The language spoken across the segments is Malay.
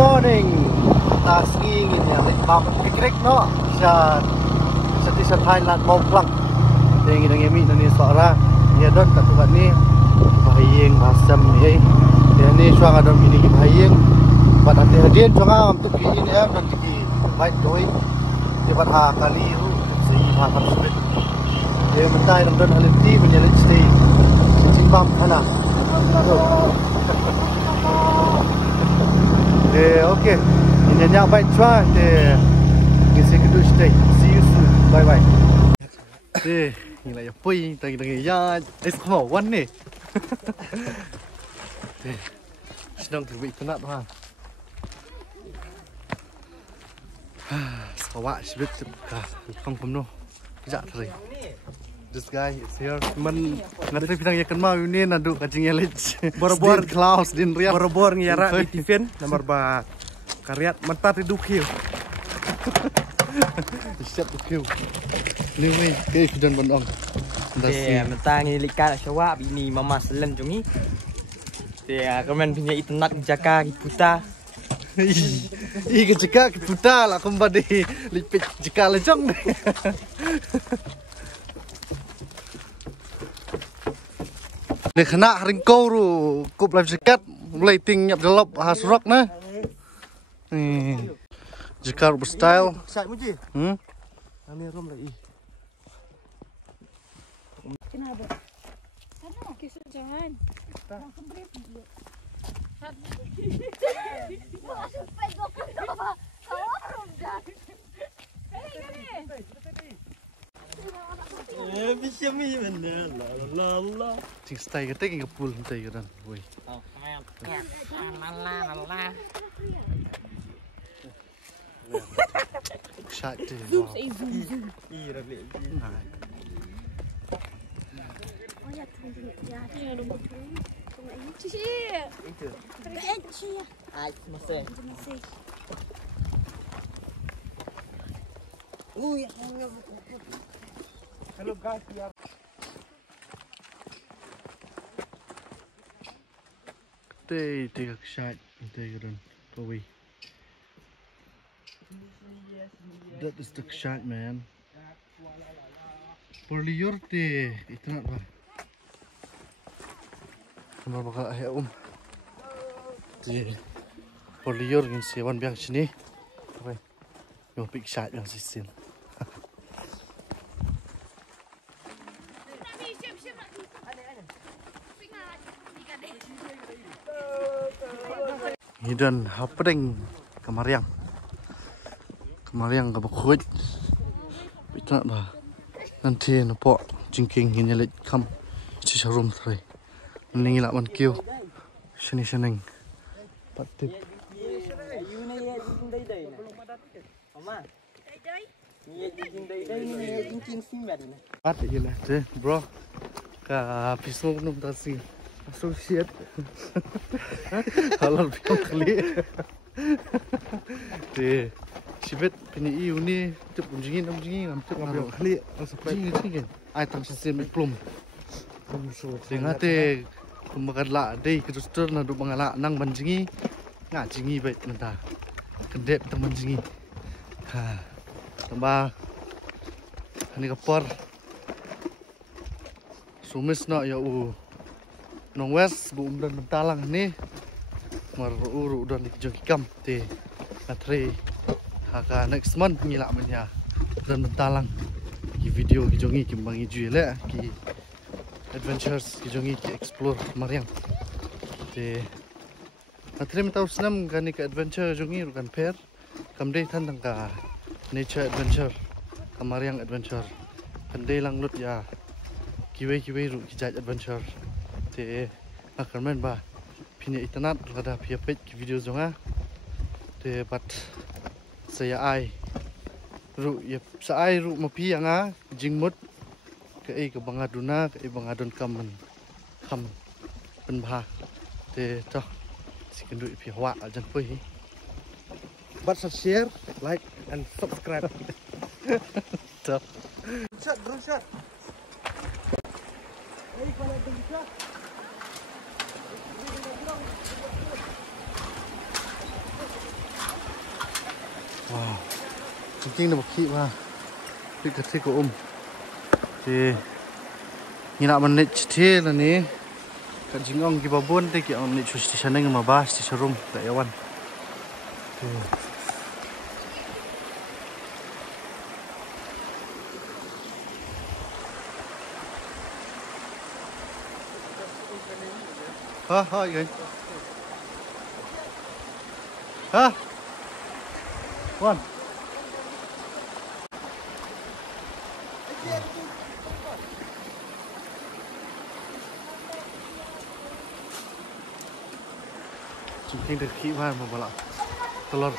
morning. Tasking ini yang bam pikrik no. Sa Thailand mau pulang. Dengan ngemi ni suara. Ni dot kat tempat ni bahayeng basam ni. Dia ni suang ada mini bahayeng. Buat hadiah suang untuk ini ya nanti baik joy. Dia buat kali tu segi papan sulit. Dia mentai dalam don haliti menyelit stay. Simbam sana. Okay. Ini nyak baik cuan deh. Ngisi kedua stay. See you soon. Bye bye. Ni lah ya pui tangi ya. Semua wan ni. Sedang terbaik tu nak tuan. Sawak sibuk kah. Kong pemno. Kejap tadi. This guy is here. Man ngadri pinang ya kenal ini nadu kacing elit. Bor-bor Klaus din riak. Bor-bor ngiyara di Tifen nomor ba karyat mantat di dukil. Siap dukil. Ni wei ke kudan bandong. Dia mentang ilikan syawa bini mama selen jungi. Dia komen punya itenak jaka kiputa. Ih jaka kiputa lah kembali lipit jaka lejong. Ni kena ringkau ru kup live jacket mulai ting nyap jalop hasrok na. Ni jacket berstyle. Sat muji. Kami rom lagi. Kenapa? Karena kisah jangan. Langsung beri dulu. Masuk pedok kenapa? Kau rom dah. Bisa mi mana la. Ting stay ke ting ngepul stay ke dan. Woi. Oh, la. Shot tu. Zoom. Ira le. Oh ya, ya, dia nombor 2. Cici. Itu. Cici ya. Ai, masih. Ui, Hello guys, we are Take a shot and take it on. Away. That is the shot, man. For the yorte, it's not bad. Sama bakal ayah For the yor, you see one biang sini. Okay. Yung big shot yang sisin. Dan hapring kemariang ke bakut itu nak bah nanti nampak jingking ini lek kam cicarum try mending ilak man kio sini seneng patip pat ilah deh bro ka pisau num tasi associate halal biang kali deh sibet pini iu ni cep unjingin namcep biang kali jingin ai tang sistem plum dengan te kumakan la deh keduster nadu bangala nang banjingi ngajingi baik mentah kedep teman jingi tambah ini kapor sumis nak ya Nong west bu dan bentalang ni maruru dan jokikam te atre haka next month ngilak menya dan bentalang ki video ki jongi ki bangi juile ki adventures ki jongi ki explore mariang te atre mitau senam kan ki adventure jongi rukan pair kamdei tan tangka nature adventure kamariang adventure pandai lang lut ya kiwe ru ki jaj adventure te akarmen ba pinya internet kada pia page video zonga te bat saya ai ru ya sai ru mapi anga jingmut ke bangaduna ke bangadun kam penbha te to sikendu pi hawa ajan pui bat share like and subscribe to shot hey kalau bisa Chính là một khi mà đi cắt thích của thì như nào mình thế là nè cái chính ông cái bao buôn thì kiểu ông chụp thì sáng nay mà ba thì sao rum tại awan thôi kìa one Mungkin dari kiwan mau balap telur.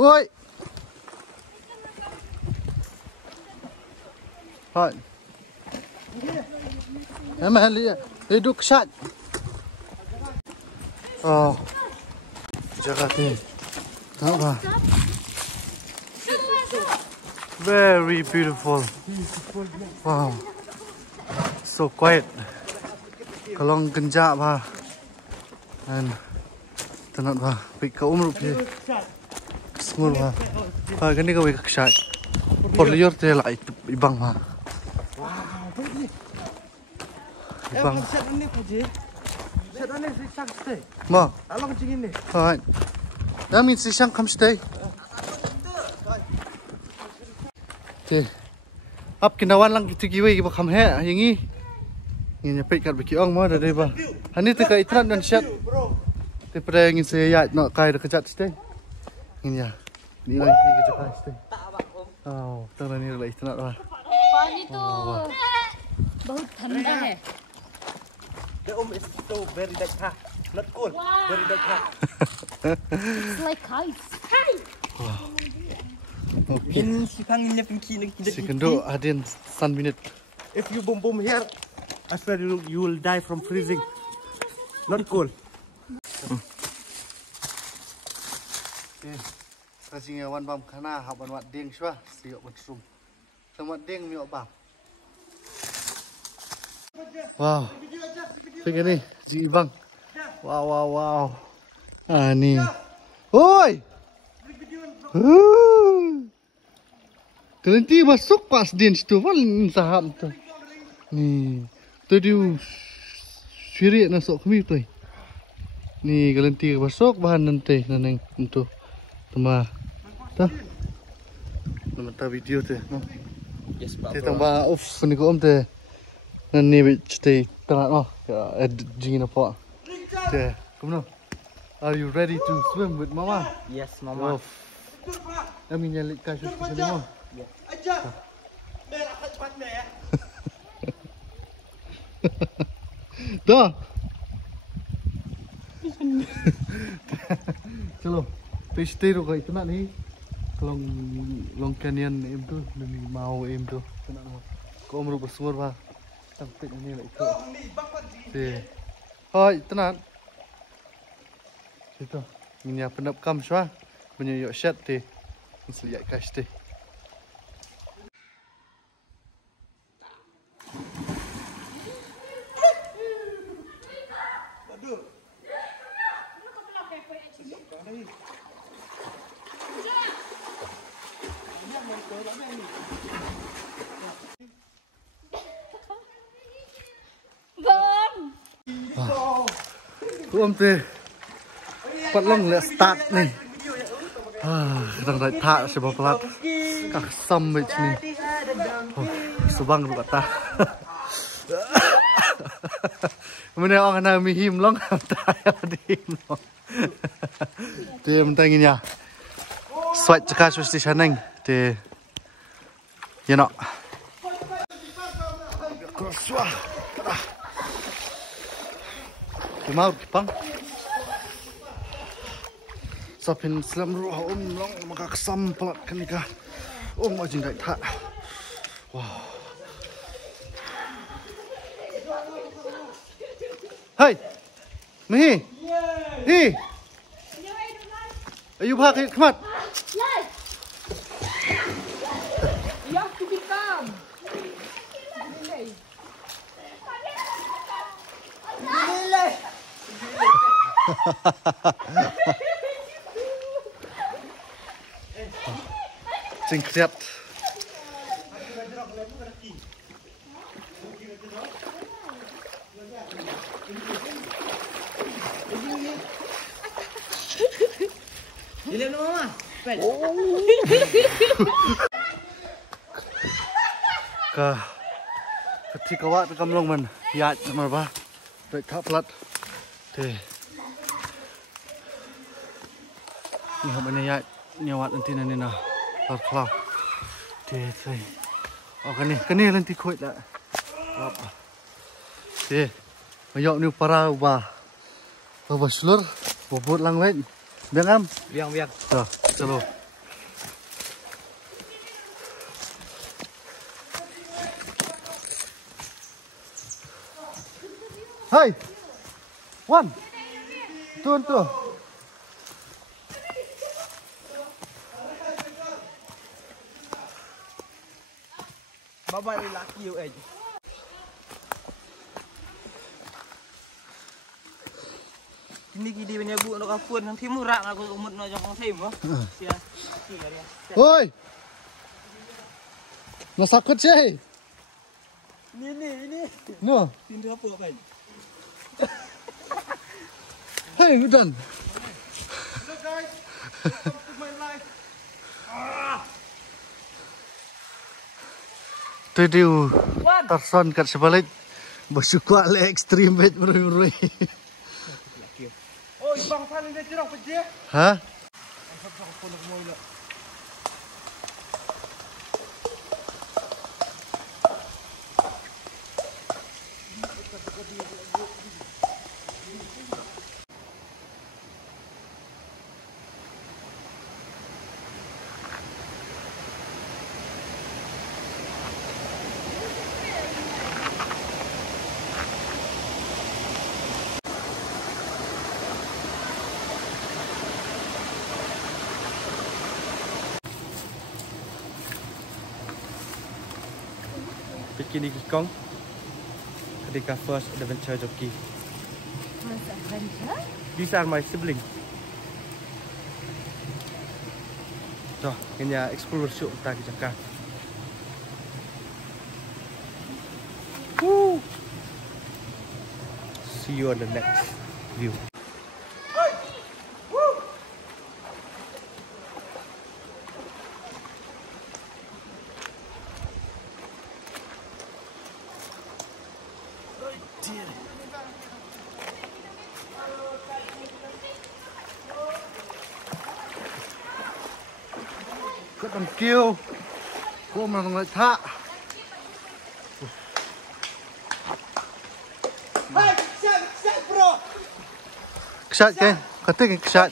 Ôi thôi em mà đi đục sạch jaga thì đó mà very beautiful wow so quiet kalong genja ba and tenat ba bị cậu một gì small ba cái này có bị sạch por lior te lại ibang ma ibang ma thôi đó mình sẽ sang homestay thì ấp cái nào ăn lăng cái gì vậy cái bác ham hèอย่างงี้งี้เนี่ยไปกัดไปกี่อ่องมาได้ป่ะอันนี้ที่cái trend dan setที่ประเดี๋ยวงี้เสียใหญ่เนาะใครเด็กจัดสเตย์งี้เนี่ยนี่ไงนี่ก็จะใครสเตย์ตั้งแต่นี้เลยtrendป่ะपानी तो बहुत ठंडा है The is so very dark, not cold, very dark. It's like ice okay In Sipangnya pinky Segundo adin sun minute If you boom here, I swear you will die from freezing. Not cold. Kasih wan bam kana hab wan wat ding shwa siok mushroom. Sama ding mi bam. Wow. Fikir ni, ji bang. Wow. Ah ni. Oi. Kelinti masuk pas din situ paling saham tu. Ni. Tadi syirik nasok kami tu. Ni kelinti masuk bahan nanti naneng untuk tema. Dah. Nama ta video tu. Yes, Pak. Kita tambah off ni ko om tu. Nanti kita tengah noh. Jingin apa? Okay. Come on. Are you ready to swim with Mama? Yes, Mama. Kami nyalik kasih sini Mama. Aja. Merah cepat ni ya. Dah. Chalo. Fish stay rồi cái tận này. Long canyon em tu, mình mau em tu. Có ông rụp xuống vào. Tăng tịnh này lại cỡ. Thì. Thôi, tận itu ini apa nak kam shwa punya yok shat ti seliak cash ti ti Pat long le start ni. Đang đợi thạ sẽ bọc lát các xăm vậy ni. Subang lu kata. Mana orang nak mihim long tak ada him long. Dia mentang ini ya. Swipe cakap suci saneng. Dia, you know. Crosswa. Kemaur kipang. Sapin selam ruh long maka kesam pelat kenikah. Majin gai tak. Wow. Hai. Mihi. Hi. Ayu phak kemat. You have to be calm. Singkat. Dilihat mama. Ketika waktu kamu man, ya cuma apa? Baik tak pelat. Teh. Ni hamanya ya nyawat nanti nah. Kelau. Teh. Oh kan ni nanti kuat lah. Apa? Teh. Mayok ni para ubah. Ubah sulur. Bobot lang wait. Biang am. Biang. Dah, chalo. Hai. Wan. Tuan. Baba lelaki you aja. Kini punya bu nak kapun nang timur rak aku umut nak jong timur. Sia. Oi. Nasakut sih. Ini. No. Tindu apa kan? Hey, udan. Hello guys. Welcome to my life. Tudiu. Tarson kat sebalik. Bersyukur le ekstrim bet merui. Oh, bang paling dia cerah pejeh. Hah? Bikini Kikong. Ketika first adventure jockey. First adventure? These are my siblings. So, kanya explore show kita ke Jakarta. Woo! See you on the next view. Các bằng kêu cô mà người thạ shot cái có tích cái shot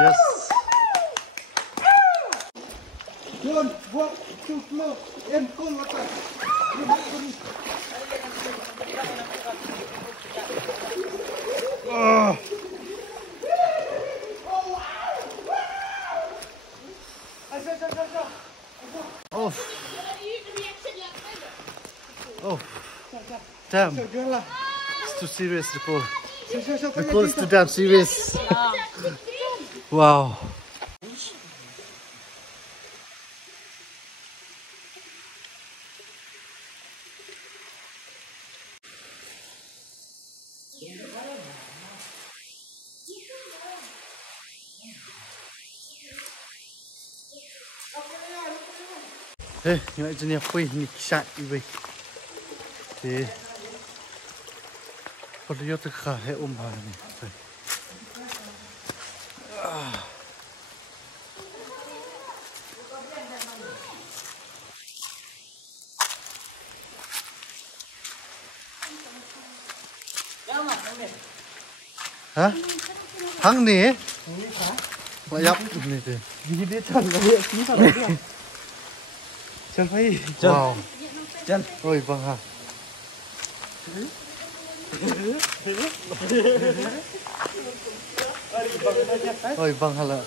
yes One, two, flow, and pull water. Oh, damn! It's too serious, Nicole. Nicole, it's too damn serious. Wow. Hey, như vậy cho nên quay nghịch chạy về thì còn yêu thực khả hệ ôm bà này. Hah? Hang nih? Layap ini tuh. Gini dia Chan, dia sini sama dia. Chan Pai. Wow. Chan. Oi bang ha. Oi bang hala.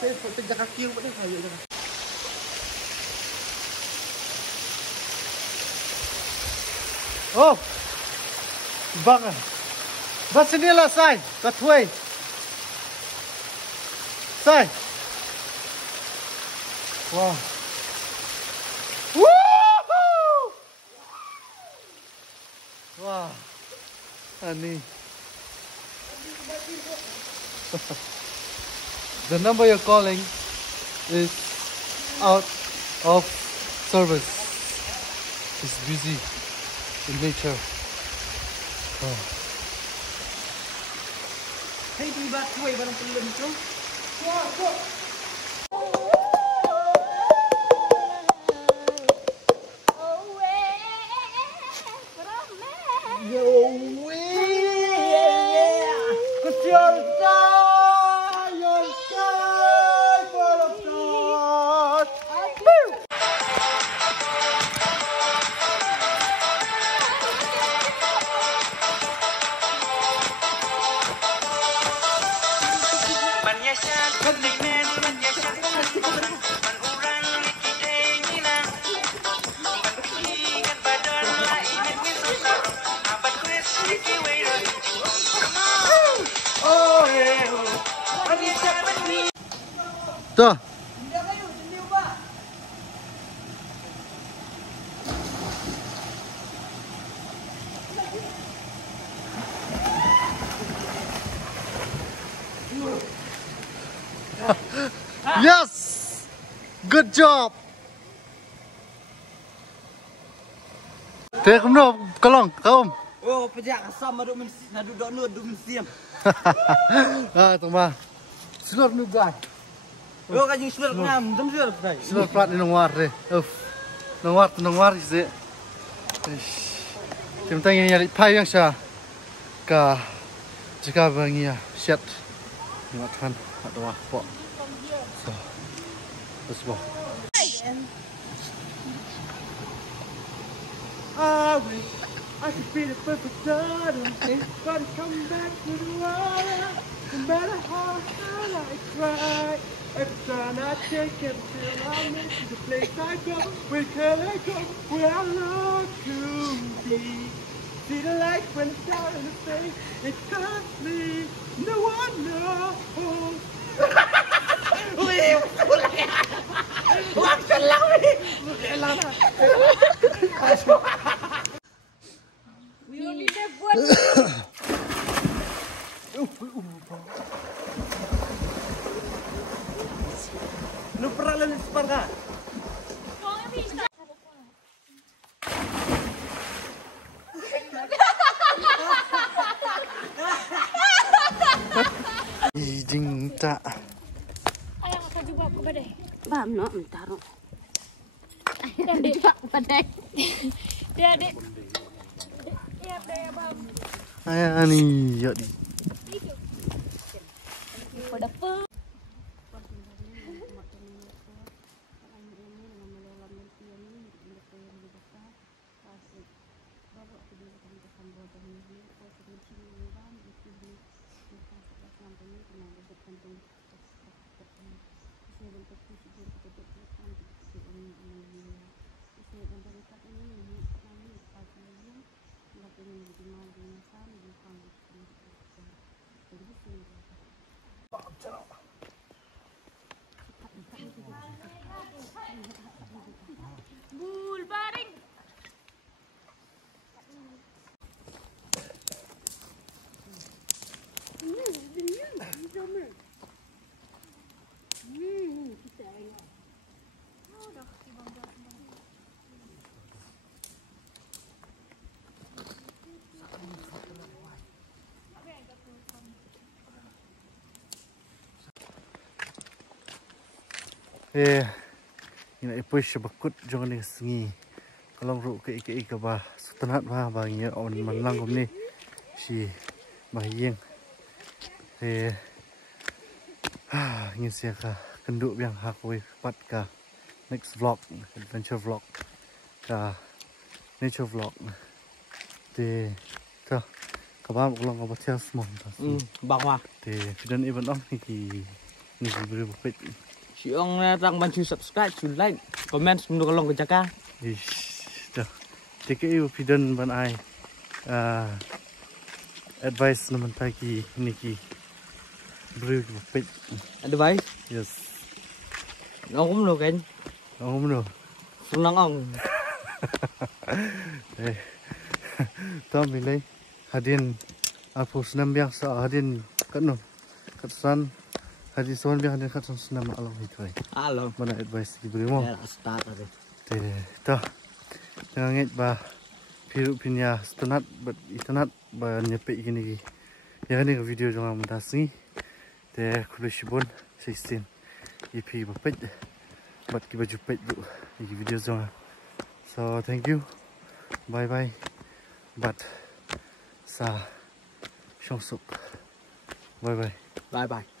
Saya pejak kaki pada saya jangan. Oh. Bang. Bas sini lah Sai. Kat way. Sai. Wow. Woohoo! Wow. Ani. The number you're calling is out of service. It's busy in nature. Oh. Hey, tiba cuy barang pelun tu. Tuh. Yes! Good job! Thế không đâu, có lòng không? Oh, pejak asam aduk nadu dok nu aduk siam. Ah, tunggu. Sudah nu guys. Oh, kajing sudah ngam, jam sudah dah. Sudah plat ni nongwar deh. Nongwar sih. Tim tanya nyari pai yang sah. Ka jika bangia set. Ingat kan, ada apa? So, let's go. I could be the perfect daughter, but I come back to the water. No matter how hard I cry, every time I take it till I make it the place I go. Where can I go? Where I love to be. See the light when it's down in the face. It hurts me. No one knows. We only have one. Lu pernah lalu Sparta? Ijing tak. Ayang apa juga aku badai? Bam no, taruh. Dan dek pak badai. Dia dek. Iya dek bam. Ayah ni, ya di. Pada pe. Bul baring. Ini push bakut jangan ni sengi. long ru ke ke ba sutanat ba ngi on man lang kom ni si ba yeng ngi sia ka kenduk yang hakoi pat ka next vlog adventure vlog ka nature vlog thì cho các bạn cũng long có theo mong Bang hoa. thì video even on thì beri bukit Si ông rang bantu subscribe, like, comment untuk long ke Jaka. dah thì cái video ban ai advice naman tagi niki beri bukit Advice. yes Ông cũng được anh. không đâu Senang ông. tao mình lấy hadin apus nam biang sa hadin kanum katsan hadin son biang hadin katsan nam along hitoi Halo. mana advice diberi mo Ya, start tadi. thì ta ngait ba piru pinya stunat but itanat ba nyepe gini ya ni video jong am dasni te kulishibon 16 ep bapet but ki baju pet bu video jong so thank you bye bye but sa shong sup bye bye Bye bye.